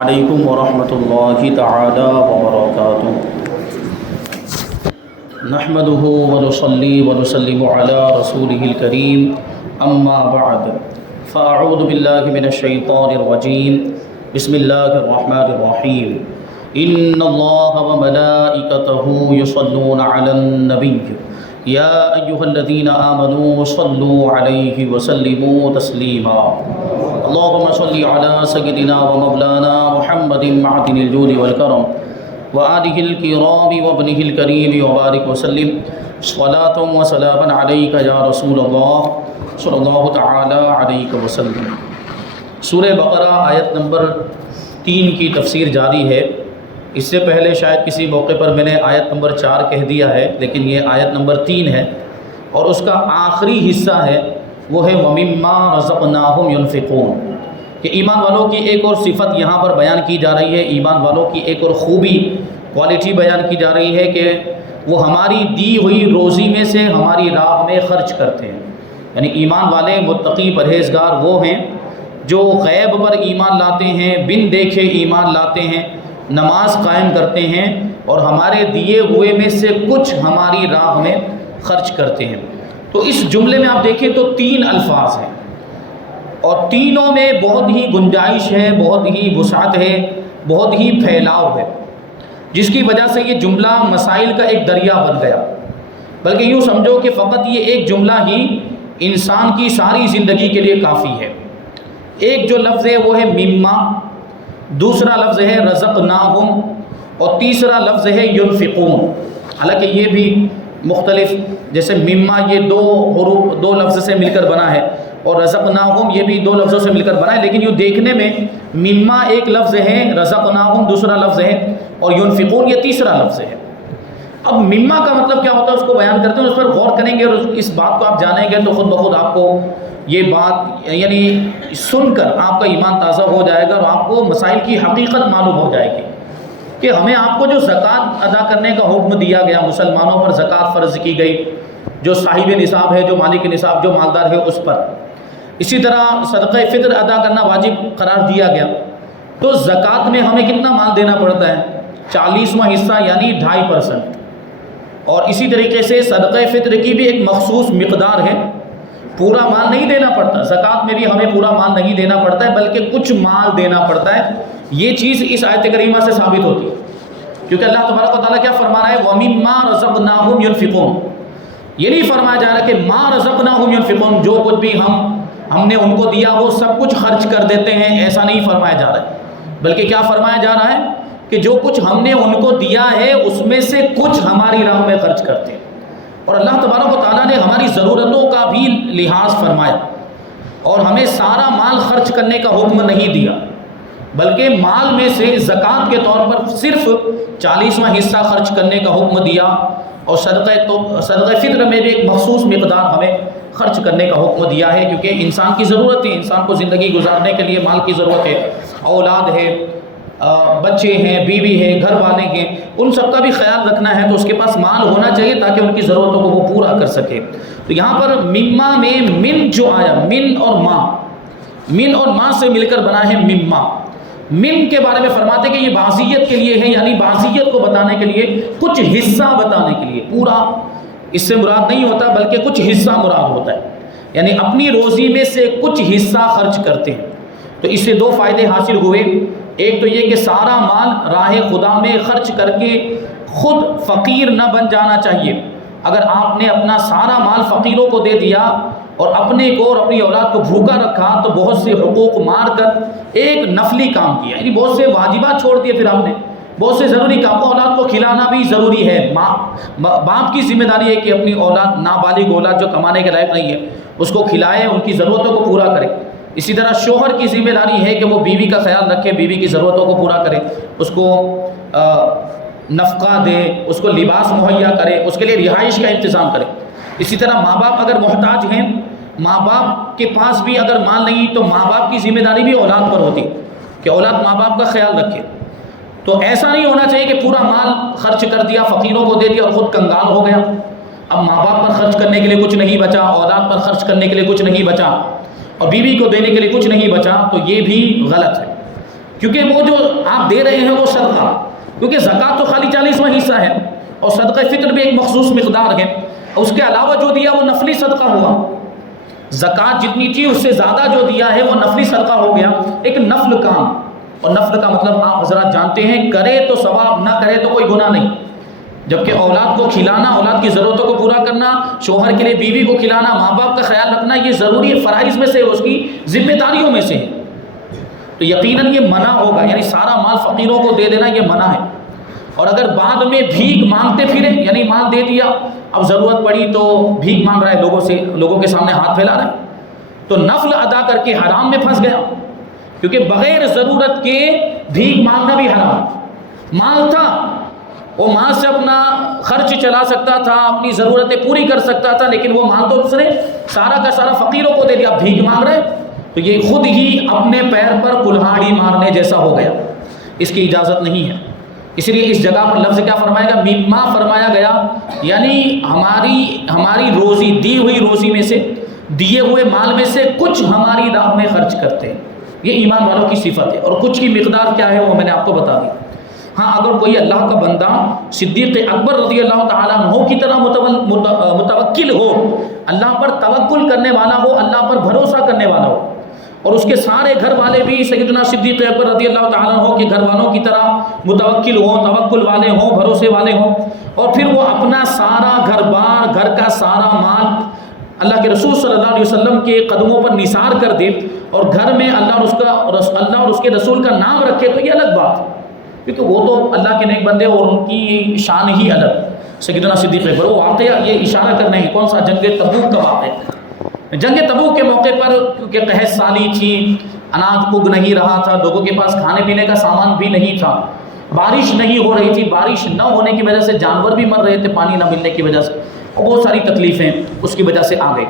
علیکم ورحمۃ اللہ تعالی وبرکاتہ نحمده ونصلی ونسلم علی رسولہ الکریم اما بعد فاعوذ باللہ من الشیطان الرجیم بسم اللہ الرحمن الرحیم ان اللہ وملائکتہ یصلون علی النبی یا ایہا الذین آمنوا صلوا علیہ وسلموا تسلیما اللهم صل على سيدنا ومولانا محمد معدن الجود والكرم وآله الكرام وابنه الكريم وبارك وسلم صلاة وسلاما عليك يا رسول الله صلی اللہ تعالی علیہ وسلم۔ سورہ بقرہ آیت نمبر 3 کی تفسیر جاری ہے۔ اس سے پہلے شاید کسی موقع پر میں نے آیت نمبر 4 کہہ دیا ہے، لیکن یہ آیت نمبر 3 ہے اور اس کا آخری حصہ ہے وہ ہے وَمِمَّا رَزَقْنَاهُمْ يُنْفِقُونَ کہ ایمان والوں کی ایک اور صفت یہاں پر بیان کی جا رہی ہے، ایمان والوں کی ایک اور خوبی کوالٹی بیان کی جا رہی ہے کہ وہ ہماری دی ہوئی روزی میں سے ہماری راہ میں خرچ کرتے ہیں۔ یعنی ایمان والے متقی پرہیزگار وہ ہیں جو غیب پر ایمان لاتے ہیں، بن دیکھے ایمان لاتے ہیں، نماز قائم کرتے ہیں اور ہمارے دیے ہوئے میں سے کچھ ہماری راہ میں خرچ کرتے ہیں۔ تو اس جملے میں آپ دیکھیں تو 3 الفاظ ہیں اور تینوں میں بہت ہی گنجائش ہے، بہت ہی وسعت ہے، بہت ہی پھیلاؤ ہے، جس کی وجہ سے یہ جملہ مسائل کا ایک دریا بن گیا۔ بلکہ یوں سمجھو کہ فقط یہ ایک جملہ ہی انسان کی ساری زندگی کے لیے کافی ہے۔ ایک جو لفظ ہے وہ ہے مما، دوسرا لفظ ہے رزقناہم اور تیسرا لفظ ہے ینفقون۔ حالانکہ یہ بھی مختلف، جیسے مما یہ دو لفظ سے مل کر بنا ہے اور رزقناہم یہ بھی 2 لفظوں سے مل کر بنا ہے، لیکن یوں دیکھنے میں مما ایک لفظ ہے، رزقناہم دوسرا لفظ ہے اور ینفقون یہ تیسرا لفظ ہے۔ اب مما کا مطلب کیا ہوتا ہے اس کو بیان کرتے ہیں، اس پر غور کریں گے اور اس بات کو آپ جانیں گے تو خود بخود آپ کو یہ بات یعنی سن کر آپ کا ایمان تازہ ہو جائے گا اور آپ کو مسائل کی حقیقت معلوم ہو جائے گی کہ ہمیں آپ کو جو زکوٰۃ ادا کرنے کا حکم دیا گیا، مسلمانوں پر زکوٰۃ فرض کی گئی، جو صاحب نصاب ہے، جو مالک نصاب، جو مالدار ہے اس پر، اسی طرح صدقہ فطر ادا کرنا واجب قرار دیا گیا۔ تو زکوٰۃ میں ہمیں کتنا مال دینا پڑتا ہے؟ 40واں حصہ یعنی 2.5%۔ اور اسی طریقے سے صدقہ فطر کی بھی ایک مخصوص مقدار ہے، پورا مال نہیں دینا پڑتا، زکوٰۃ میں بھی ہمیں پورا مال نہیں دینا پڑتا ہے بلکہ کچھ مال دینا پڑتا ہے۔ یہ چیز اس آیت کریمہ سے ثابت ہوتی ہے کیونکہ اللہ تبارک و تعالیٰ کیا فرما رہا ہے وَمِمَّا رَزَقْنَاهُمْ يُنْفِقُونَ۔ یہ نہیں فرمایا جا رہا کہ ما رزقناہم ينفقون، جو کچھ بھی ہم نے ان کو دیا وہ سب کچھ خرچ کر دیتے ہیں، ایسا نہیں فرمایا جا رہا ہے، بلکہ کیا فرمایا جا رہا ہے کہ جو کچھ ہم نے ان کو دیا ہے اس میں سے کچھ ہماری راہ میں خرچ کرتے ہیں۔ اور اللہ تبارک و تعالیٰ نے ہماری ضرورتوں کا بھی لحاظ فرمایا اور ہمیں سارا مال خرچ کرنے کا حکم نہیں دیا، بلکہ مال میں سے زکوٰۃ کے طور پر صرف 40واں حصہ خرچ کرنے کا حکم دیا اور صدقہ فطر میں بھی ایک مخصوص مقدار ہمیں خرچ کرنے کا حکم دیا ہے، کیونکہ انسان کی ضرورت ہے، انسان کو زندگی گزارنے کے لیے مال کی ضرورت ہے، اولاد ہے، بچے ہیں، بیوی ہے، گھر والے ہیں، ان سب کا بھی خیال رکھنا ہے، تو اس کے پاس مال ہونا چاہیے تاکہ ان کی ضرورتوں کو وہ پورا کر سکے۔ تو یہاں پر مما میں من جو آیا، من اور ماں سے مل کر بنا ہے مما۔ من کے بارے میں فرماتے کہ یہ بعضیت کے لیے ہے، یعنی بعضیت کو بتانے کے لیے، کچھ حصہ بتانے کے لیے، پورا اس سے مراد نہیں ہوتا بلکہ کچھ حصہ مراد ہوتا ہے، یعنی اپنی روزی میں سے کچھ حصہ خرچ کرتے ہیں۔ تو اس سے 2 فائدے حاصل ہوئے، ایک تو یہ کہ سارا مال راہ خدا میں خرچ کر کے خود فقیر نہ بن جانا چاہیے۔ اگر آپ نے اپنا سارا مال فقیروں کو دے دیا اور اپنے کو اور اپنی اولاد کو بھوکا رکھا تو بہت سے حقوق مار کر ایک نفلی کام کیا، یعنی بہت سے واجبات چھوڑ دیے، پھر آپ نے بہت سے ضروری کام، اولاد کو کھلانا بھی ضروری ہے، باپ کی ذمہ داری ہے کہ اپنی اولاد، نابالغ اولاد جو کمانے کے لائق نہیں ہے اس کو کھلائے، ان کی ضرورتوں کو پورا کرے۔ اسی طرح شوہر کی ذمہ داری ہے کہ وہ بیوی کا خیال رکھے، بیوی کی ضرورتوں کو پورا کرے، اس کو نفقہ دے، اس کو لباس مہیا کرے، اس کے لیے رہائش کا انتظام کرے۔ اسی طرح ماں باپ اگر محتاج ہیں، ماں باپ کے پاس بھی اگر مال نہیں تو ماں باپ کی ذمہ داری بھی اولاد پر ہوتی کہ اولاد ماں باپ کا خیال رکھے۔ تو ایسا نہیں ہونا چاہیے کہ پورا مال خرچ کر دیا، فقیروں کو دے دیا اور خود کنگال ہو گیا، اب ماں باپ پر خرچ کرنے کے لیے کچھ نہیں بچا، اولاد پر خرچ کرنے کے لیے کچھ نہیں بچا اور بیوی کو دینے کے لیے کچھ نہیں بچا، تو یہ بھی غلط ہے۔ کیونکہ وہ جو آپ دے رہے ہیں وہ صدقہ، کیونکہ زکوٰۃ تو خالی 40واں حصہ ہے اور صدقہ فطر بھی ایک مخصوص مقدار ہے، اس کے علاوہ جو دیا وہ نفلی صدقہ ہوا۔ زکوٰۃ جتنی تھی اس سے زیادہ جو دیا ہے وہ نفلی صدقہ ہو گیا، ایک نفل کام، اور نفل کا مطلب آپ حضرات جانتے ہیں، کرے تو ثواب، نہ کرے تو کوئی گناہ نہیں۔ جبکہ اولاد کو کھلانا، اولاد کی ضرورتوں کو پورا کرنا، شوہر کے لیے بیوی کو کھلانا، ماں باپ کا خیال رکھنا، یہ ضروری ہے، فرائض میں سے اس کی ذمہ داریوں میں سے ہے، تو یقیناً یہ منع ہوگا، یعنی سارا مال فقیروں کو دے دینا یہ منع ہے۔ اور اگر بعد میں بھیک مانگتے پھرے، یعنی مال دے دیا، اب ضرورت پڑی تو بھیک مانگ رہا ہے لوگوں سے، لوگوں کے سامنے ہاتھ پھیلا رہا ہے، تو نفل ادا کر کے حرام میں پھنس گیا، کیونکہ بغیر ضرورت کے بھیک مانگنا بھی حرام۔ مال تھا، وہ مال سے اپنا خرچ چلا سکتا تھا، اپنی ضرورتیں پوری کر سکتا تھا، لیکن وہ مال تو اس نے سارا کا سارا فقیروں کو دے دیا، بھیک مانگ رہے، تو یہ خود ہی اپنے پیر پر کلہاڑی مارنے جیسا ہو گیا، اس کی اجازت نہیں ہے۔ اس لیے اس جگہ پر لفظ کیا فرمایا گیا؟ مما فرمایا گیا، یعنی ہماری روزی، دی ہوئی روزی میں سے، دیے ہوئے مال میں سے کچھ ہماری راہ میں خرچ کرتے ہیں، یہ ایمان والوں کی صفت ہے۔ اور کچھ کی مقدار کیا ہے وہ میں نے آپ کو بتا دی۔ ہاں، اگر کوئی اللہ کا بندہ صدیق اکبر رضی اللہ تعالیٰ عنہ کی طرح متوکل ہو، اللہ پر توکل کرنے والا ہو، اللہ پر بھروسہ کرنے والا ہو، اور اس کے سارے گھر والے بھی سیدنا صدیق اکبر رضی اللہ تعالیٰ عنہ کے گھر والوں کی طرح متوکل ہوں، توکل والے ہوں، بھروسے والے ہوں، اور پھر وہ اپنا سارا گھر بار، گھر کا سارا مال اللہ کے رسول صلی اللہ علیہ وسلم کے قدموں پر نثار کر دے، اور گھر میں اللہ اور اس کے رسول کا نام رکھے، تو یہ الگ بات ہے، کیونکہ وہ تو اللہ کے نیک بندے اور ان کی شان ہی الگ۔ سیدنا صدیق اکبر، وہ واقعہ یہ اشارہ کرنا ہے، کون سا؟ جنگ تبوک کا واقعہ۔ جنگ تبوک کے موقع پر کیونکہ قحط سالی تھی، اناج پگ نہیں رہا تھا، لوگوں کے پاس کھانے پینے کا سامان بھی نہیں تھا، بارش نہیں ہو رہی تھی، بارش نہ ہونے کی وجہ سے جانور بھی مر رہے تھے پانی نہ ملنے کی وجہ سے، اور بہت ساری تکلیفیں اس کی وجہ سے آ گئی،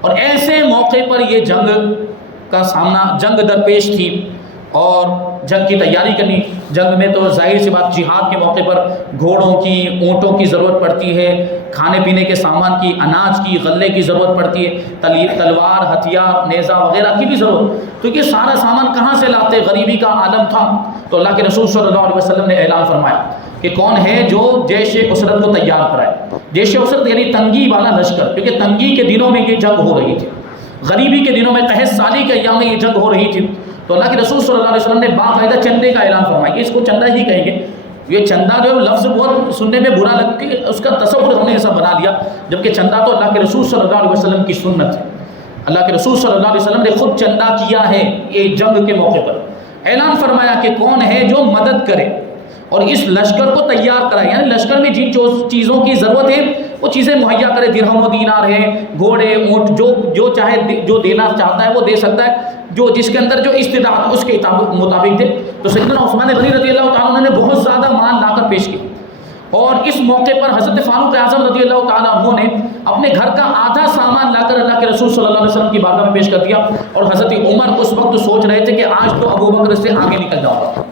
اور ایسے موقع پر یہ جنگ کا سامنا، جنگ درپیش تھی، اور جنگ کی تیاری کرنی۔ جنگ میں تو ظاہر سی بات، جہاد کے موقع پر گھوڑوں کی، اونٹوں کی ضرورت پڑتی ہے، کھانے پینے کے سامان کی، اناج کی، غلے کی ضرورت پڑتی ہے، تلوار، ہتھیار، نیزہ وغیرہ کی بھی ضرورت، تو یہ سارا سامان کہاں سے لاتے؟ غریبی کا عالم تھا، تو اللہ کے رسول صلی اللہ علیہ وسلم نے اعلان فرمایا کہ کون ہے جو جیش عسرت کو تیار کرائے۔ جیش عسرت یعنی تنگی والا لشکر، کیونکہ تنگی کے دنوں میں یہ جنگ ہو رہی تھی، غریبی کے دنوں میں، قحط سالی کے ایام میں یہ جنگ ہو رہی تھی، تو اللہ کے رسول صلی اللہ علیہ وسلم نے باقاعدہ چندے کا اعلان فرمایا کہ اس کو چندہ ہی کہیں گے۔ یہ چندہ جو لفظ بہت سننے میں برا لگ کے اس کا تصور ہم نے ایسا بنا لیا، جبکہ چندہ تو اللہ کے رسول صلی اللہ علیہ وسلم کی سنت ہے۔ اللہ کے رسول صلی اللہ علیہ وسلم نے خود چندہ کیا ہے یہ جنگ کے موقع پر، اعلان فرمایا کہ کون ہے جو مدد کرے اور اس لشکر کو تیار کرائے، یعنی لشکر میں جن چیزوں کی ضرورت ہے وہ چیزیں مہیا کرے، درہم و دینار ہے، گھوڑے، اونٹ، جو چاہے، جو دینا چاہتا ہے وہ دے سکتا ہے، جو جس کے اندر جو استطاعت اس کے مطابق دے۔ تو سیدنا عثمان غنی رضی اللہ تعالیٰ عنہ نے بہت زیادہ مال لا کر پیش کیا، اور اس موقع پر حضرت فاروق اعظم رضی اللہ تعالیٰ عنہ نے اپنے گھر کا آدھا سامان لا کر اللہ کے رسول صلی اللہ علیہ وسلم کی بارگاہ میں پیش کر دیا، اور حضرت عمر اس وقت سوچ رہے تھے کہ آج تو ابو بکر سے آگے نکل جاؤں گا،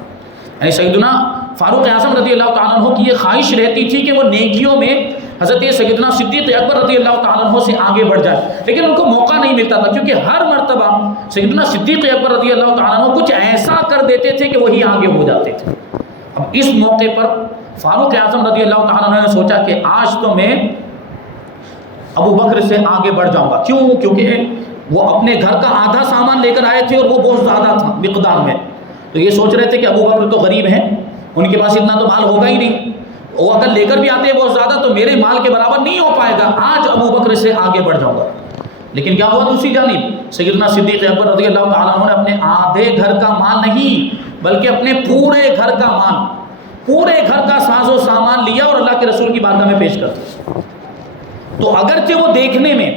یعنی سیدنا فاروق اعظم رضی اللہ تعالیٰ عنہ کی یہ خواہش رہتی تھی کہ وہ نیکیوں میں حضرت سیدنا صدیق اکبر رضی اللہ تعالیٰ عنہ سے آگے بڑھ جائے، لیکن ان کو موقع نہیں ملتا تھا، کیونکہ ہر مرتبہ سیدنا صدیق اکبر رضی اللہ تعالیٰ عنہ کچھ ایسا کر دیتے تھے کہ وہی آگے ہو جاتے تھے۔ اب اس موقع پر فاروق اعظم رضی اللہ تعالیٰ عنہ نے سوچا کہ آج تو میں ابو بکر سے آگے بڑھ جاؤں گا۔ کیوں؟ کیونکہ وہ اپنے گھر کا آدھا سامان لے کر آئے تھے اور وہ بہت زیادہ تھا مقدار میں، تو یہ سوچ رہے تھے کہ ابو بکر تو غریب ہیں، ان کے پاس اتنا تو مال ہوگا ہی نہیں، وہ اگر لے کر بھی آتے ہیں بہت زیادہ تو میرے مال کے برابر نہیں ہو پائے گا، آج ابو بکر سے آگے بڑھ جاؤں گا۔ لیکن کیا ہوا؟ دوسری جانب سیدنا صدیق اکبر رضی اللہ تعالیٰ عنہ نے اپنے آدھے گھر کا مال نہیں بلکہ اپنے پورے گھر کا مال، پورے گھر کا ساز و سامان لیا اور اللہ کے رسول کی بارگاہ میں پیش کر دیا۔ تو اگرچہ وہ دیکھنے میں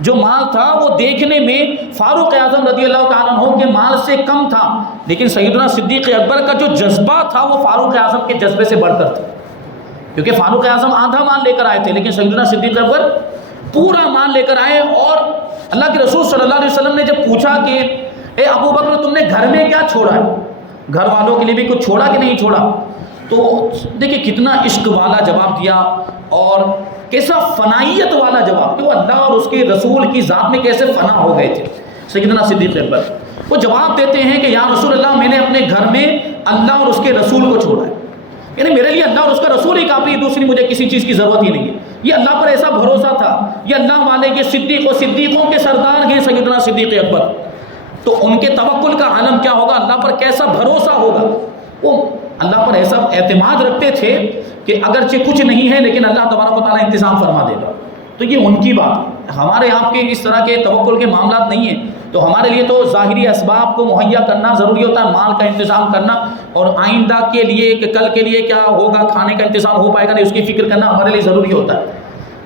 جو مال تھا وہ دیکھنے میں فاروق اعظم رضی اللہ تعالیٰ عنہ کے مال سے کم تھا، لیکن سیدنا صدیق اکبر کا جو جذبہ تھا وہ فاروق اعظم کے جذبے سے بڑھ کر تھا، کیونکہ فاروق اعظم آدھا مال لے کر آئے تھے لیکن سیدنا صدیق اکبر پورا مال لے کر آئے۔ اور اللہ کے رسول صلی اللہ علیہ وسلم نے جب پوچھا کہ اے ابو بکر تم نے گھر میں کیا چھوڑا ہے، گھر والوں کے لیے بھی کچھ چھوڑا کہ نہیں چھوڑا، تو دیکھیں کتنا عشق والا جواب دیا اور کیسا فنائیت والا جواب کہ وہ اللہ اور اس کے رسول کی ذات میں کیسے فنا ہو گئے تھے سیدنا صدیق اکبر۔ وہ جواب دیتے ہیں کہ یا رسول اللہ میں نے اپنے گھر میں اللہ اور اس کے رسول کو چھوڑا ہے، یعنی میرے لیے اللہ اور اس کا رسول ہی کافی ہے، دوسری مجھے کسی چیز کی ضرورت ہی نہیں ہے۔ یہ اللہ پر ایسا بھروسہ تھا، یہ اللہ والے یہ صدیقوں کے سردار ہیں سیدنا صدیق اکبر، تو ان کے توکل کا عالم کیا ہوگا، اللہ پر کیسا بھروسہ ہوگا۔ وہ اللہ پر ایسا اعتماد رکھتے تھے کہ اگرچہ کچھ نہیں ہے لیکن اللہ تبارک و تعالیٰ انتظام فرما دے گا۔ تو یہ ان کی بات ہے، ہمارے آپ کے اس طرح کے توکل کے معاملات نہیں ہیں، تو ہمارے لیے تو ظاہری اسباب کو مہیا کرنا ضروری ہوتا ہے، مال کا انتظام کرنا، اور آئندہ کے لیے کہ کل کے لیے کیا ہوگا، کھانے کا انتظام ہو پائے گا نہیں، اس کی فکر کرنا ہمارے لیے ضروری ہوتا ہے۔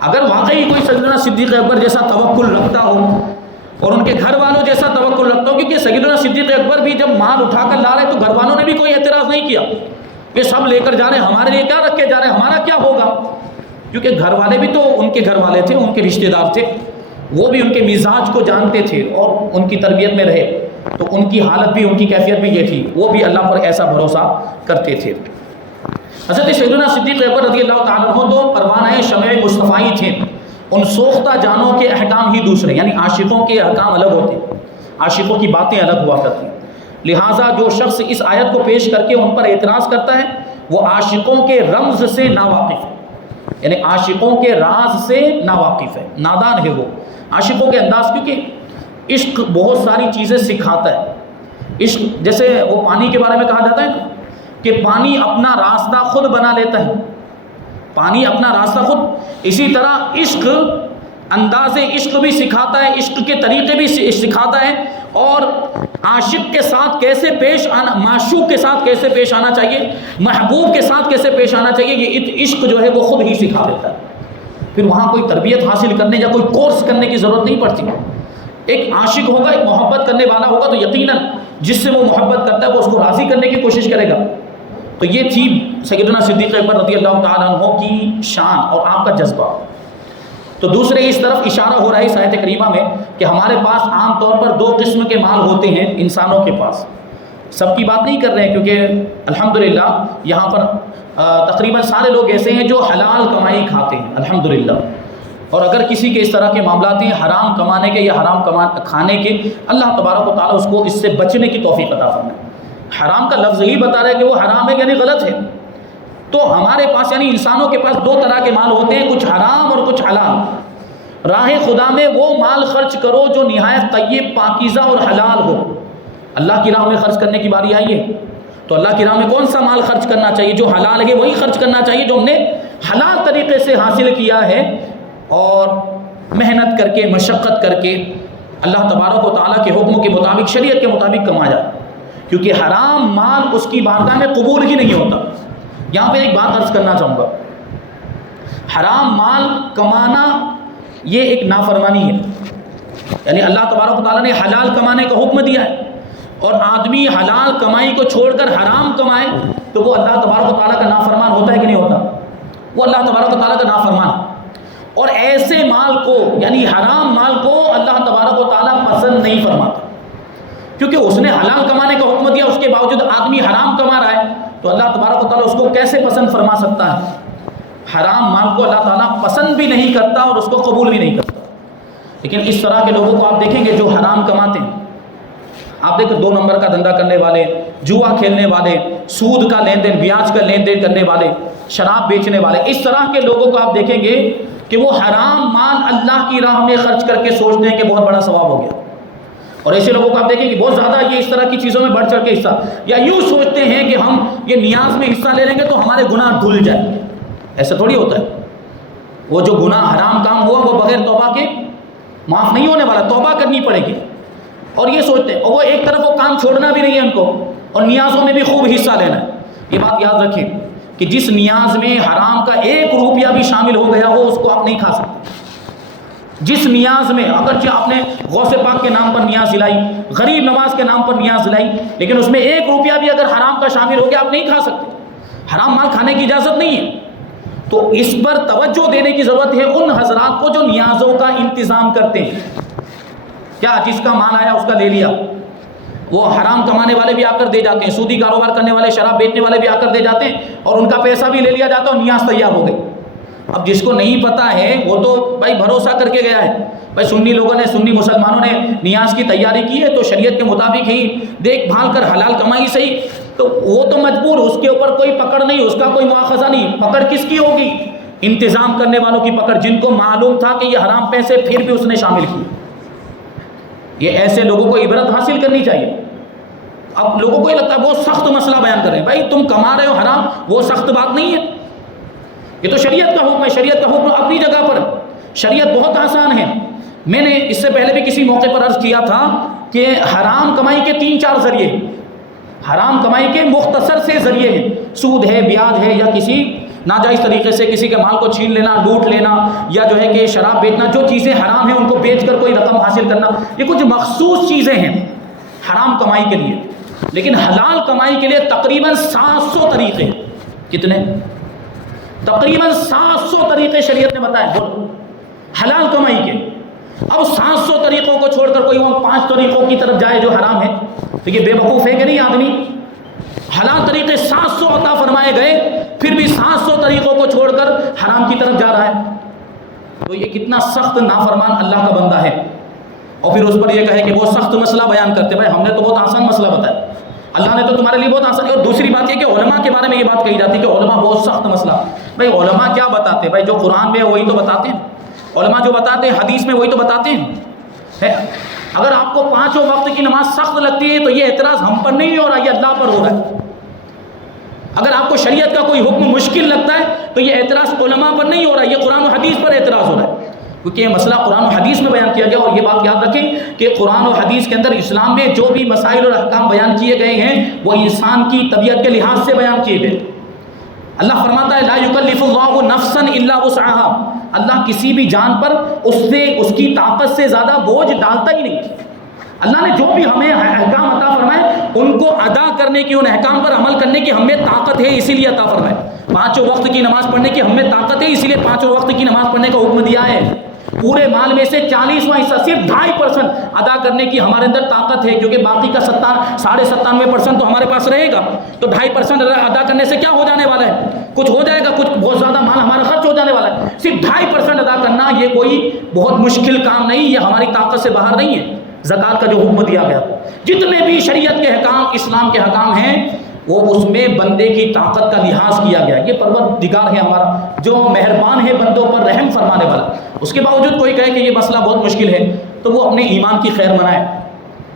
اگر واقعی کوئی سیدنا صدیق اکبر جیسا توکل رکھتا ہو اور ان کے گھر والوں جیسا توکل رکھتا ہو، کیونکہ سیدنا صدیق اکبر بھی جب مال اٹھا کر لا رہے تو گھر والوں نے بھی کوئی اعتراض نہیں کیا کہ سب لے کر جا رہے ہیں، ہمارے لیے کیا رکھ کے جا رہے ہیں، ہمارا کیا ہوگا، کیونکہ گھر والے بھی تو ان کے گھر والے تھے، ان کے رشتہ دار تھے، وہ بھی ان کے مزاج کو جانتے تھے اور ان کی تربیت میں رہے، تو ان کی حالت بھی ان کی کیفیت بھی یہ تھی، وہ بھی اللہ پر ایسا بھروسہ کرتے تھے۔ حضرت سیدنا صدیق اکبر رضی اللہ تعالیٰ عنہ تو پروانہ شمع مصطفی تھے، ان سوختہ جانوں کے احکام ہی دوسرے، یعنی عاشقوں کے احکام الگ ہوتے، عاشقوں کی باتیں الگ ہوا کرتی، لہٰذا جو شخص اس آیت کو پیش کر کے ان پر اعتراض کرتا ہے وہ عاشقوں کے رمز سے ناواقف ہے، یعنی عاشقوں کے راز سے ناواقف ہے، نادان ہے وہ عاشقوں کے انداز، کیونکہ عشق بہت ساری چیزیں سکھاتا ہے۔ عشق جیسے وہ پانی کے بارے میں کہا جاتا ہے نا کہ پانی اپنا راستہ خود بنا لیتا ہے، پانی اپنا راستہ خود، اسی طرح عشق انداز عشق بھی سکھاتا ہے، عشق کے طریقے بھی سکھاتا ہے، اور عاشق کے ساتھ کیسے پیش آنا، معشوق کے ساتھ کیسے پیش آنا چاہیے، محبوب کے ساتھ کیسے پیش آنا چاہیے، یہ عشق جو ہے وہ خود ہی سکھا دیتا ہے۔ پھر وہاں کوئی تربیت حاصل کرنے یا کوئی کورس کرنے کی ضرورت نہیں پڑتی۔ ایک عاشق ہوگا، ایک محبت کرنے والا ہوگا تو یقیناً جس سے وہ محبت کرتا ہے وہ اس کو راضی کرنے کی کوشش کرے گا۔ تو یہ تھی سیدنا صدیق اکبر رضی اللہ تعالیٰ عنہ کی شان اور آپ کا جذبہ۔ تو دوسرے اس طرف اشارہ ہو رہا ہے اس آیت کریمہ میں کہ ہمارے پاس عام طور پر دو قسم کے مال ہوتے ہیں انسانوں کے پاس، سب کی بات نہیں کر رہے ہیں کیونکہ الحمدللہ یہاں پر تقریباً سارے لوگ ایسے ہیں جو حلال کمائی کھاتے ہیں الحمدللہ، اور اگر کسی کے اس طرح کے معاملات ہیں حرام کمانے کے یا حرام کھانے کے، اللہ تبارک و تعالیٰ اس کو اس سے بچنے کی توفیق عطا فرمائے۔ حرام کا لفظ ہی بتا رہا ہے کہ وہ حرام ہے یعنی غلط ہے۔ تو ہمارے پاس یعنی انسانوں کے پاس دو طرح کے مال ہوتے ہیں، کچھ حرام اور کچھ حلال۔ راہ خدا میں وہ مال خرچ کرو جو نہایت طیب، پاکیزہ اور حلال ہو۔ اللہ کی راہ میں خرچ کرنے کی باری آئی ہے تو اللہ کی راہ میں کون سا مال خرچ کرنا چاہیے، جو حلال ہے وہی خرچ کرنا چاہیے، جو ہم نے حلال طریقے سے حاصل کیا ہے اور محنت کر کے، مشقت کر کے اللہ تبارک و تعالیٰ کے حکم کے مطابق، شریعت کے مطابق کمایا، کیونکہ حرام مال اس کی بارگاہ میں قبول ہی نہیں ہوتا۔ یہاں پہ ایک بات عرض کرنا چاہوں گا، حرام مال کمانا یہ ایک نافرمانی ہے، یعنی اللہ تبارک و تعالیٰ نے حلال کمانے کا حکم دیا ہے، اور آدمی حلال کمائی کو چھوڑ کر حرام کمائے تو وہ اللہ تبارک و تعالیٰ کا نافرمان ہوتا ہے کہ نہیں ہوتا؟ وہ اللہ تبارک و تعالیٰ کا نافرمان، اور ایسے مال کو یعنی حرام مال کو اللہ تبارک و تعالیٰ پسند نہیں فرماتا، کیونکہ اس نے حلال کمانے کا حکم دیا، اس کے باوجود آدمی حرام کما رہا ہے تو اللہ تبارک و تعالیٰ اس کو کیسے پسند فرما سکتا ہے؟ حرام مال کو اللہ تعالیٰ پسند بھی نہیں کرتا اور اس کو قبول بھی نہیں کرتا۔ لیکن اس طرح کے لوگوں کو آپ دیکھیں گے جو حرام کماتے ہیں، آپ دیکھیں 2 نمبر کا دھندا کرنے والے، جوا کھیلنے والے، سود کا لین دین، بیاج کا لین دین کرنے والے، شراب بیچنے والے، اس طرح کے لوگوں کو آپ دیکھیں گے کہ وہ حرام مال اللہ کی راہ میں خرچ کر کے سوچتے ہیں کہ بہت بڑا ثواب ہو گیا، اور ایسے لوگوں کو آپ دیکھیں کہ بہت زیادہ یہ اس طرح کی چیزوں میں بڑھ چڑھ کے حصہ، یا یوں سوچتے ہیں کہ ہم یہ نیاز میں حصہ لے لیں گے تو ہمارے گناہ دھل جائیں گے۔ ایسا تھوڑی ہوتا ہے، وہ جو گناہ حرام کام ہوا وہ بغیر توبہ کے معاف نہیں ہونے والا، توبہ کرنی پڑے گی، اور یہ سوچتے ہیں، اور وہ ایک طرف وہ کام چھوڑنا بھی نہیں ہے ان کو، اور نیازوں میں بھی خوب حصہ لینا ہے۔ یہ بات یاد رکھیں کہ جس نیاز میں حرام کا 1 روپیہ بھی شامل ہو گیا ہو اس کو آپ نہیں کھا سکتے۔ جس نیاز میں اگرچہ آپ نے غوث پاک کے نام پر نیاز دلائی، غریب نواز کے نام پر نیاز دلائی، لیکن اس میں 1 روپیہ بھی اگر حرام کا شامل ہو گیا آپ نہیں کھا سکتے، حرام مال کھانے کی اجازت نہیں ہے۔ تو اس پر توجہ دینے کی ضرورت ہے ان حضرات کو جو نیازوں کا انتظام کرتے ہیں۔ کیا جس کا مال آیا اس کا لے لیا، وہ حرام کمانے والے بھی آ کر دے جاتے ہیں، سودی کاروبار کرنے والے، شراب بیچنے والے بھی آ کر دے جاتے ہیں، اور ان کا پیسہ بھی لے لیا جاتا ہے اور نیاز تیار ہو گئی۔ اب جس کو نہیں پتہ ہے وہ تو بھائی بھروسہ کر کے گیا ہے، بھائی سنی لوگوں نے، سنی مسلمانوں نے نیاز کی تیاری کی ہے تو شریعت کے مطابق ہی دیکھ بھال کر حلال کمائی صحیح، تو وہ تو مجبور، اس کے اوپر کوئی پکڑ نہیں، اس کا کوئی مواخذہ نہیں۔ پکڑ کس کی ہوگی؟ انتظام کرنے والوں کی پکڑ، جن کو معلوم تھا کہ یہ حرام پیسے پھر بھی اس نے شامل کیے۔ یہ ایسے لوگوں کو عبرت حاصل کرنی چاہیے۔ اب لوگوں کو یہ لگتا ہے وہ سخت مسئلہ بیان کر رہے ہیں، بھائی تم کما رہے ہو حرام، وہ سخت بات نہیں ہے، یہ تو شریعت کا حکم ہے، شریعت کا حکم اپنی جگہ پر، شریعت بہت آسان ہے۔ میں نے اس سے پہلے بھی کسی موقع پر عرض کیا تھا کہ حرام کمائی کے 3-4 ذریعے، حرام کمائی کے مختصر سے ذریعے ہیں، سود ہے، بیاج ہے، یا کسی ناجائز طریقے سے کسی کے مال کو چھین لینا، لوٹ لینا، یا جو ہے کہ شراب بیچنا، جو چیزیں حرام ہیں ان کو بیچ کر کوئی رقم حاصل کرنا، یہ کچھ مخصوص چیزیں ہیں حرام کمائی کے لیے۔ لیکن حلال کمائی کے لیے تقریباً 700 طریقے، کتنے؟ تقریباً 700 طریقے شریعت نے بتائے حلال کمائی کے۔ اب 700 طریقوں کو چھوڑ کر کوئی وہ 5 طریقوں کی طرف جائے جو حرام ہے تو یہ بے وقوف ہے کہ نہیں آدمی؟ حلال طریقے 700 عطا فرمائے گئے، پھر بھی 700 طریقوں کو چھوڑ کر حرام کی طرف جا رہا ہے، تو یہ کتنا سخت نافرمان اللہ کا بندہ ہے۔ اور پھر اس پر یہ کہے کہ وہ سخت مسئلہ بیان کرتے، بھائی ہم نے تو بہت آسان مسئلہ بتایا، اللہ نے تو تمہارے لیے بہت آسان ہے۔ اور دوسری بات یہ کہ علماء کے بارے میں یہ بات کہی جاتی ہے کہ علماء بہت سخت مسئلہ، بھائی علماء کیا بتاتے ہیں؟ بھائی جو قرآن میں ہے وہی تو بتاتے ہیں، علماء جو بتاتے ہیں حدیث میں وہی تو بتاتے ہیں۔ اگر آپ کو 5 وقت کی نماز سخت لگتی ہے تو یہ اعتراض ہم پر نہیں ہو رہا، یہ اللہ پر ہو رہا ہے۔ اگر آپ کو شریعت کا کوئی حکم مشکل لگتا ہے تو یہ اعتراض علماء پر نہیں ہو رہا ہے، یہ قرآن و حدیث پر اعتراض ہو رہا ہے، کیونکہ یہ مسئلہ قرآن و حدیث میں بیان کیا گیا۔ اور یہ بات یاد رکھیں کہ قرآن و حدیث کے اندر اسلام میں جو بھی مسائل اور احکام بیان کیے گئے ہیں وہ انسان کی طبیعت کے لحاظ سے بیان کیے گئے۔ اللہ فرماتا ہے لا یکلف اللہ نفسا الا وسعها، اللہ کسی بھی جان پر اس کی طاقت سے زیادہ بوجھ ڈالتا ہی نہیں۔ اللہ نے جو بھی ہمیں احکام عطا فرمائے ان کو ادا کرنے کی، ان احکام پر عمل کرنے کی ہمیں طاقت ہے، اسی لیے عطا فرمائے۔ 5 وقت کی نماز پڑھنے کی ہمیں طاقت ہے، اسی لیے 5 وقت کی نماز پڑھنے کا حکم دیا ہے۔ پورے مال میں سے 40واں حصہ صرف 2.5% ادا کرنے کی ہمارے اندر طاقت ہے، کیونکہ باقی کا 97.5% تو ہمارے پاس رہے گا، تو 2.5% ادا کرنے سے کیا ہو جانے والا ہے؟ کچھ ہو جائے گا، کچھ بہت زیادہ مال ہمارا خرچ ہو جانے والا ہے۔ صرف 2.5% ادا کرنا یہ کوئی بہت مشکل کام نہیں، یہ ہماری طاقت سے باہر نہیں ہے۔ زکوٰۃ کا جو حکم دیا گیا، جتنے بھی شریعت کے احکام، اسلام کے احکام ہیں، وہ اس میں بندے کی طاقت کا لحاظ کیا گیا۔ یہ پروردگار ہے ہمارا جو مہربان ہے، بندوں پر رحم فرمانے والا۔ اس کے باوجود کوئی کہے کہ یہ مسئلہ بہت مشکل ہے تو وہ اپنے ایمان کی خیر منائے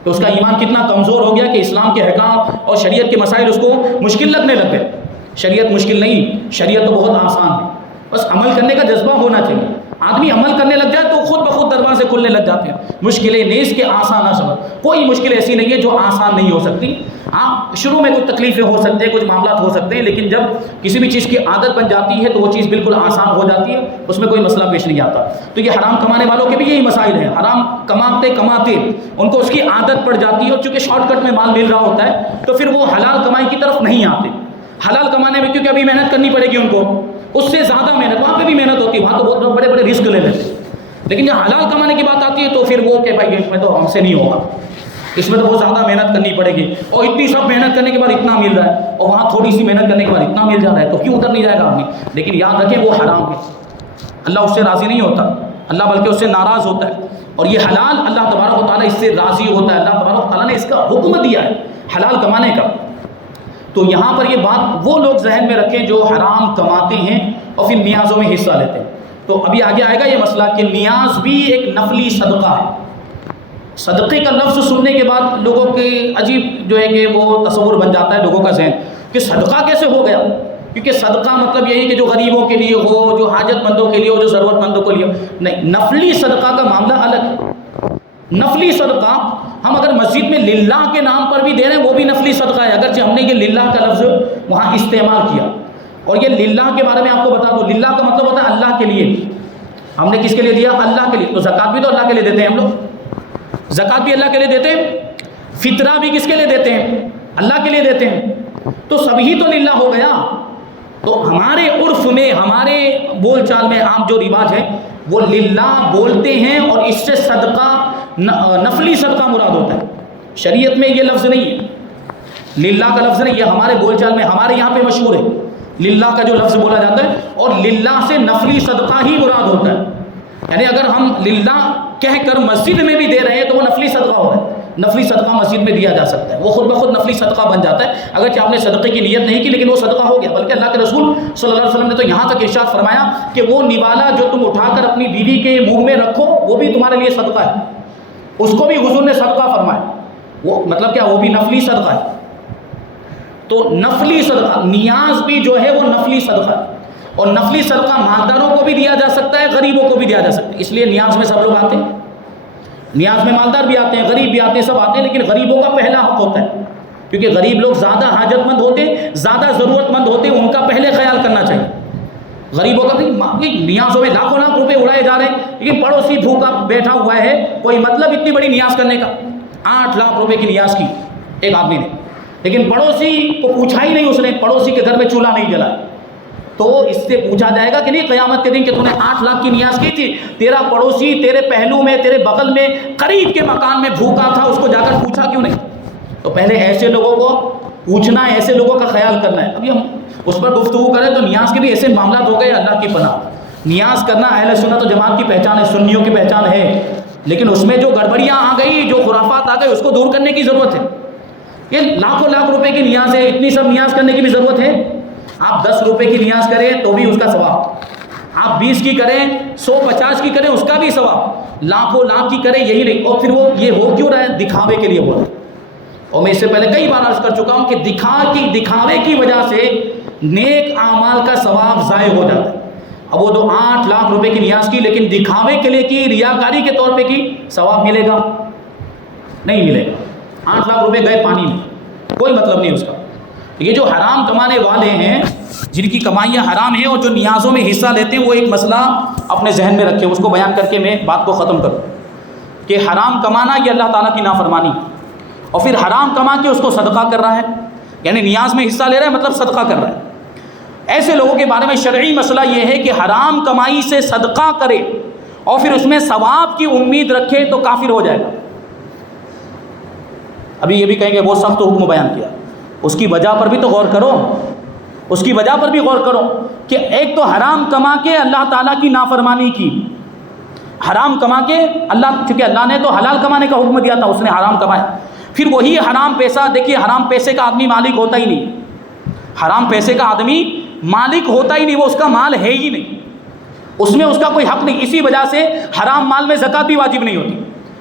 کہ اس کا ایمان کتنا کمزور ہو گیا کہ اسلام کے احکام اور شریعت کے مسائل اس کو مشکل لگنے لگ گئے۔ شریعت مشکل نہیں، شریعت تو بہت آسان ہے، بس عمل کرنے کا جذبہ ہونا چاہیے۔ آدمی عمل کرنے لگ جائے تو خود بخود دروازے کھلنے لگ جاتے ہیں۔ مشکلیں نیز کے آسان نہ سمجھ، کوئی مشکل ایسی نہیں ہے جو آسان نہیں ہو سکتی۔ ہاں شروع میں کچھ تکلیفیں ہو سکتے ہیں، کچھ معاملات ہو سکتے ہیں، لیکن جب کسی بھی چیز کی عادت بن جاتی ہے تو وہ چیز بالکل آسان ہو جاتی ہے، اس میں کوئی مسئلہ پیش نہیں آتا۔ تو یہ حرام کمانے والوں کے بھی یہی مسائل ہیں، حرام کماتے کماتے ان کو اس کی عادت پڑ جاتی ہے، اور چونکہ شارٹ کٹ میں مال مل رہا ہوتا ہے تو پھر وہ حلال کمائی کی طرف نہیں آتے۔ حلال کمانے میں کیونکہ ابھی محنت کرنی پڑے گی ان کو، اس سے زیادہ محنت، وہاں پہ بھی محنت ہوتی ہے، وہاں تو بہت بڑے بڑے رسک لے لیتے، لیکن جب حلال کمانے کی بات آتی ہے تو پھر وہ کہ بھائی اس میں تو ہم سے نہیں ہوگا، اس میں تو بہت زیادہ محنت کرنی پڑے گی، اور اتنی سب محنت کرنے کے بعد اتنا مل رہا ہے، اور وہاں تھوڑی سی محنت کرنے کے بعد اتنا مل جا رہا ہے، تو کیوں ادھر نہیں جائے گا آدمی؟ لیکن یاد رکھیں وہ حرام ہے، اللہ اس سے راضی نہیں ہوتا، اللہ بلکہ اس سے ناراض ہوتا ہے۔ اور یہ حلال اللہ تبارک و تعالیٰ اس سے راضی ہوتا ہے، اللہ تبارک و تعالیٰ نے اس کا حکم دیا ہے حلال کمانے کا۔ تو یہاں پر یہ بات وہ لوگ ذہن میں رکھیں جو حرام کماتے ہیں اور پھر نیازوں میں حصہ لیتے ہیں۔ تو ابھی آگے آئے گا یہ مسئلہ کہ نیاز بھی ایک نفلی صدقہ ہے۔ صدقے کا لفظ سننے کے بعد لوگوں کے عجیب جو ہے کہ وہ تصور بن جاتا ہے لوگوں کا ذہن کہ صدقہ کیسے ہو گیا، کیونکہ صدقہ مطلب یہی کہ جو غریبوں کے لیے ہو، جو حاجت مندوں کے لیے ہو، جو ضرورت مندوں کے لیے ہو۔ نہیں، نفلی صدقہ کا معاملہ الگ ہے۔ نفلی صدقہ ہم اگر مسجد میں للہ کے نام پر بھی دے رہے ہیں وہ بھی نفلی صدقہ ہے، اگرچہ ہم نے یہ للہ کا لفظ وہاں استعمال کیا۔ اور یہ للہ کے بارے میں آپ کو بتا دو، للہ کا مطلب ہوتا ہے اللہ کے لیے۔ ہم نے کس کے لیے دیا؟ اللہ کے لیے۔ تو زکوٰۃ بھی تو اللہ کے لیے دیتے ہیں ہم لوگ، زکوٰۃ بھی اللہ کے لیے دیتے ہیں، فطرہ بھی کس کے لیے دیتے ہیں؟ اللہ کے لیے دیتے ہیں، تو سبھی تو للہ ہو گیا۔ تو ہمارے عرف میں، ہمارے بول چال میں عام جو رواج ہے وہ للہ بولتے ہیں، اور اس سے صدقہ نفلی صدقہ مراد ہوتا ہے۔ شریعت میں یہ لفظ نہیں ہے، للہ کا لفظ نہیں، یہ ہمارے بول چال میں، ہمارے یہاں پہ مشہور ہے للہ کا جو لفظ بولا جاتا ہے، اور للہ سے نفلی صدقہ ہی مراد ہوتا ہے. یعنی اگر ہم للہ کہہ کر مسجد میں بھی دے رہے ہیں تو وہ نفلی صدقہ ہو رہا ہے. نفلی صدقہ مسجد میں دیا جا سکتا ہے، وہ خود بخود نفلی صدقہ بن جاتا ہے، اگرچہ آپ نے صدقے کی نیت نہیں کی لیکن وہ صدقہ ہو گیا. بلکہ اللہ کے رسول صلی اللہ علیہ وسلم نے تو یہاں تک ارشاد فرمایا کہ وہ نوالا جو تم اٹھا کر اپنی بیوی کے منہ میں رکھو وہ بھی تمہارے لیے صدقہ ہے. اس کو بھی حضور نے صدقہ فرمایا. وہ مطلب کیا؟ وہ بھی نفلی صدقہ ہے. تو نفلی صدقہ، نیاز بھی جو ہے وہ نفلی صدقہ ہے. اور نفلی صدقہ مالداروں کو بھی دیا جا سکتا ہے، غریبوں کو بھی دیا جا سکتا ہے. اس لیے نیاز میں سب لوگ آتے ہیں، نیاز میں مالدار بھی آتے ہیں، غریب بھی آتے ہیں، سب آتے ہیں، لیکن غریبوں کا پہلا حق ہوتا ہے، کیونکہ غریب لوگ زیادہ حاجت مند ہوتے ہیں، زیادہ ضرورت مند ہوتے ہیں، ان کا پہلے خیال کرنا چاہیے. غریبوں کا نیازوں میں لاکھوں لاکھ روپے اڑائے جا رہے ہیں، لیکن پڑوسی بھوکا بیٹھا ہوا ہے، کوئی مطلب اتنی بڑی نیاز کرنے کا. 8 لاکھ روپے کی نیاز کی ایک آدمی نے، لیکن پڑوسی کو پوچھا ہی نہیں، اس نے پڑوسی کے گھر میں چولہا نہیں جلایا. تو اس سے پوچھا جائے گا کہ نہیں قیامت کے دن کہ تو نے 8 لاکھ کی نیاز کی تھی، تیرا پڑوسی تیرے پہلو میں، تیرے بغل میں، قریب کے مکان میں بھوکا تھا، اس کو جا کر پوچھا کیوں نہیں؟ تو پہلے ایسے لوگوں کو پوچھنا ہے، ایسے لوگوں کا خیال کرنا ہے. ابھی ہم اس پر گفتگو کریں تو نیاز کے بھی ایسے معاملات ہو گئے، اللہ کی پناہ. نیاز کرنا اہل سنت و جماعت کی پہچان ہے، سنیوں کی پہچان ہے، لیکن اس میں جو گڑبڑیاں آ گئی، جو خرافات آ گئی، اس کو دور کرنے کی ضرورت ہے. یہ لاکھوں لاکھ روپے کی نیاز ہے، اتنی سب نیاز کرنے کی بھی ضرورت ہے. آپ 10 روپے کی نیاز کریں تو بھی اس کا ثواب، آپ 20 کی کریں، 150 کی کریں، اس کا بھی ثواب. لاکھوں لاکھ کی کریں یہی نہیں. اور پھر وہ یہ ہو کیوں رہا ہے؟ دکھاوے کے لیے ہو رہا ہے. اور میں اس سے پہلے کئی بار عرض کر چکا ہوں کہ دکھاوے کی وجہ سے نیک اعمال کا ثواب ضائع ہو جاتا ہے. اب وہ تو 8 لاکھ روپے کی نیاز کی، لیکن دکھاوے کے لیے کی، ریاکاری کے طور پہ کی، ثواب ملے گا؟ نہیں ملے گا. 8 لاکھ روپے گئے پانی میں، کوئی مطلب نہیں اس کا. یہ جو حرام کمانے والے ہیں، جن کی کمائیاں حرام ہیں اور جو نیازوں میں حصہ لیتے ہیں، وہ ایک مسئلہ اپنے ذہن میں رکھیں. اس کو بیان کر کے میں بات کو ختم کروں کہ حرام کمانا یہ اللہ تعالیٰ کی نافرمانی، اور پھر حرام کما کے اس کو صدقہ کر رہا ہے، یعنی نیاز میں حصہ لے رہا ہے، مطلب صدقہ کر رہا ہے. ایسے لوگوں کے بارے میں شرعی مسئلہ یہ ہے کہ حرام کمائی سے صدقہ کرے اور پھر اس میں ثواب کی امید رکھے تو کافر ہو جائے گا. ابھی یہ بھی کہیں گے وہ سخت حکم بیان کیا، اس کی وجہ پر بھی تو غور کرو، اس کی وجہ پر بھی غور کرو کہ ایک تو حرام کما کے اللہ تعالیٰ کی نافرمانی کی، حرام کما کے اللہ، چونکہ اللہ نے تو حلال کمانے کا حکم دیا تھا، اس نے حرام کمایا. پھر وہی حرام پیسہ، دیکھیے حرام پیسے کا آدمی مالک ہوتا ہی نہیں، حرام پیسے کا آدمی مالک ہوتا ہی نہیں، وہ اس کا مال ہے ہی نہیں، اس میں اس کا کوئی حق نہیں. اسی وجہ سے حرام مال میں زکوٰۃ بھی واجب نہیں ہوتی،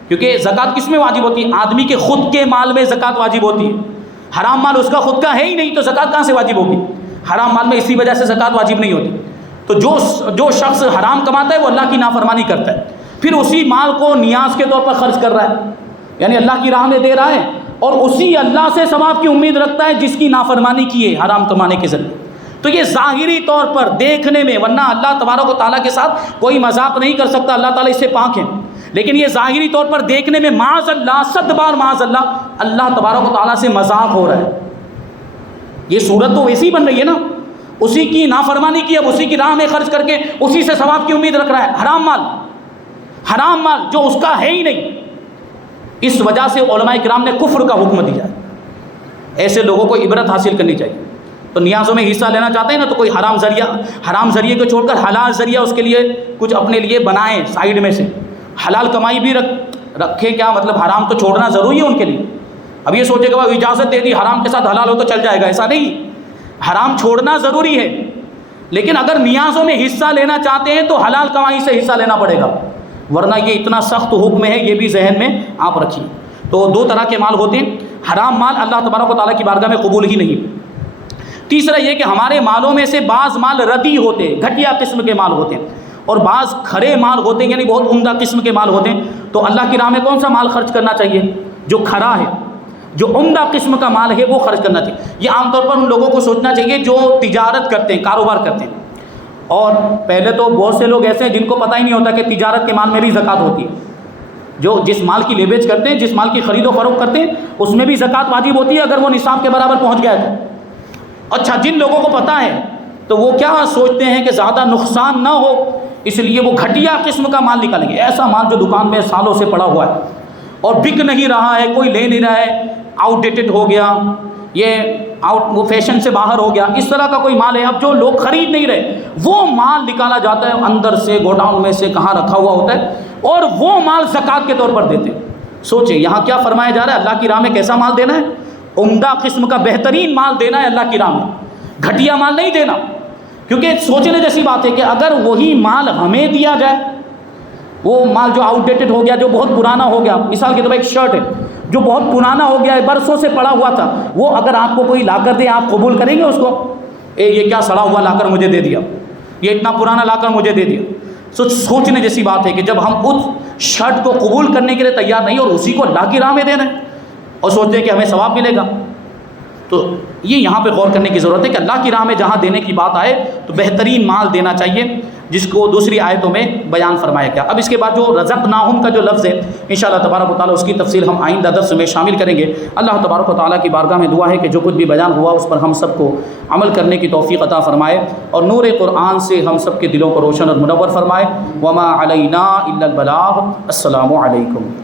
کیونکہ زکوٰۃ کس میں واجب ہوتی ہے؟ آدمی کے خود کے مال میں زکوٰۃ واجب ہوتی ہے. حرام مال اس کا خود کا ہے ہی نہیں، تو زکوٰۃ کہاں سے واجب ہوگی؟ حرام مال میں اسی وجہ سے زکوٰۃ واجب نہیں ہوتی. تو جو شخص حرام کماتا ہے وہ اللہ کی نافرمانی کرتا ہے، پھر اسی مال کو نیاز کے طور پر خرچ کر رہا ہے، یعنی اللہ کی راہ میں دے رہا ہے، اور اسی اللہ سے ثواب کی امید رکھتا ہے جس کی نافرمانی کی ہے حرام کمانے کے ذریعے. تو یہ ظاہری طور پر دیکھنے میں، ورنہ اللہ تبارک و تعالیٰ کے ساتھ کوئی مذاق نہیں کر سکتا، اللہ تعالیٰ اس سے پاک ہے، لیکن یہ ظاہری طور پر دیکھنے میں معاذ اللہ، 100 بار معاذ اللہ، اللہ تبارک و تعالیٰ سے مذاق ہو رہا ہے. یہ صورت تو ویسی بن رہی ہے نا، اسی کی نافرمانی کی، اب اسی کی راہ میں خرچ کر کے اسی سے ثواب کی امید رکھ رہا ہے. حرام مال جو اس کا ہے ہی نہیں. اس وجہ سے علماء کرام نے کفر کا حکم دیا ہے. ایسے لوگوں کو عبرت حاصل کرنی چاہیے. تو نیازوں میں حصہ لینا چاہتے ہیں نا، تو کوئی حرام ذریعے کو چھوڑ کر حلال ذریعہ اس کے لیے کچھ اپنے لیے بنائیں سائیڈ میں سے. حلال کمائی بھی رکھے، کیا مطلب حرام تو چھوڑنا ضروری ہے ان کے لیے. اب یہ سوچے کہ وہ اجازت دے دی حرام کے ساتھ حلال ہو تو چل جائے گا، ایسا نہیں. حرام چھوڑنا ضروری ہے، لیکن اگر نیازوں میں حصہ لینا چاہتے ہیں تو حلال کمائی سے حصہ لینا پڑے گا، ورنہ یہ اتنا سخت حکم ہے، یہ بھی ذہن میں آپ رکھیے. تو 2 طرح کے مال ہوتے ہیں. حرام مال اللہ تبارک و تعالیٰ کی بارگاہ میں قبول ہی نہیں. تیسرا یہ کہ ہمارے مالوں میں سے بعض مال ردی ہوتے ہیں، گھٹیا قسم کے مال ہوتے ہیں، اور بعض کھرے مال ہوتے ہیں، یعنی بہت عمدہ قسم کے مال ہوتے ہیں. تو اللہ کی راہ میں کون سا مال خرچ کرنا چاہیے؟ جو کھرا ہے، جو عمدہ قسم کا مال ہے وہ خرچ کرنا چاہیے. یہ عام طور پر ان لوگوں کو سوچنا چاہیے جو تجارت کرتے ہیں، کاروبار کرتے ہیں. اور پہلے تو بہت سے لوگ ایسے ہیں جن کو پتہ ہی نہیں ہوتا کہ تجارت کے مال میں بھی زکوٰۃ ہوتی ہے. جو جس مال کی لے بیچ کرتے ہیں، جس مال کی خرید و فروخت کرتے ہیں، اس میں بھی زکوٰۃ واجب ہوتی ہے اگر وہ نصاب کے برابر پہنچ گیا ہے تو. اچھا، جن لوگوں کو پتہ ہے تو وہ کیا سوچتے ہیں کہ زیادہ نقصان نہ ہو، اس لیے وہ گھٹیا قسم کا مال نکالیں گے. ایسا مال جو دکان میں سالوں سے پڑا ہوا ہے اور بک نہیں رہا ہے، کوئی لے نہیں رہا ہے، آؤٹ ڈیٹڈ ہو گیا، یہ وہ فیشن سے باہر ہو گیا، اس طرح کا کوئی مال ہے اب جو لوگ خرید نہیں رہے، وہ مال نکالا جاتا ہے اندر سے گوڈاؤن میں سے کہاں رکھا ہوا ہوتا ہے، اور وہ مال زکوٰۃ کے طور پر دیتے ہیں۔ سوچیں یہاں کیا فرمایا جا رہا ہے، اللہ کی راہ میں کیسا مال دینا ہے؟ عمدہ قسم کا بہترین مال دینا ہے اللہ کی راہ میں، گھٹیا مال نہیں دینا۔ کیونکہ سوچنے جیسی بات ہے کہ اگر وہی مال ہمیں دیا جائے، وہ مال جو آؤٹ ڈیٹڈ ہو گیا، جو بہت پرانا ہو گیا، مثال کے طور پر ایک شرٹ ہے جو بہت پرانا ہو گیا ہے، برسوں سے پڑا ہوا تھا، وہ اگر آپ کو کوئی لا کر دے، آپ قبول کریں گے اس کو؟ یہ کیا سڑا ہوا لا کر مجھے دے دیا، یہ اتنا پرانا لا کر مجھے دے دیا۔ سوچنے جیسی بات ہے کہ جب ہم اس شرٹ کو قبول کرنے کے لیے تیار نہیں اور اسی کو اللہ کی راہ میں دے رہے ہیں اور سوچتے ہیں کہ ہمیں ثواب ملے گا، تو یہ یہاں پہ غور کرنے کی ضرورت ہے کہ اللہ کی راہ میں جہاں دینے کی بات آئے تو بہترین مال دینا چاہیے، جس کو دوسری آیتوں میں بیان فرمایا گیا۔ اب اس کے بعد جو رزقناہم کا جو لفظ ہے، انشاءاللہ تبارک و تعالیٰ اس کی تفصیل ہم آئندہ درس میں شامل کریں گے۔ اللہ تبارک و تعالیٰ کی بارگاہ میں دعا ہے کہ جو کچھ بھی بیان ہوا اس پر ہم سب کو عمل کرنے کی توفیق عطا فرمائے اور نور قرآن سے ہم سب کے دلوں کو روشن اور منور فرمائے۔ وما علینا الا البلاغ۔ السلام علیکم۔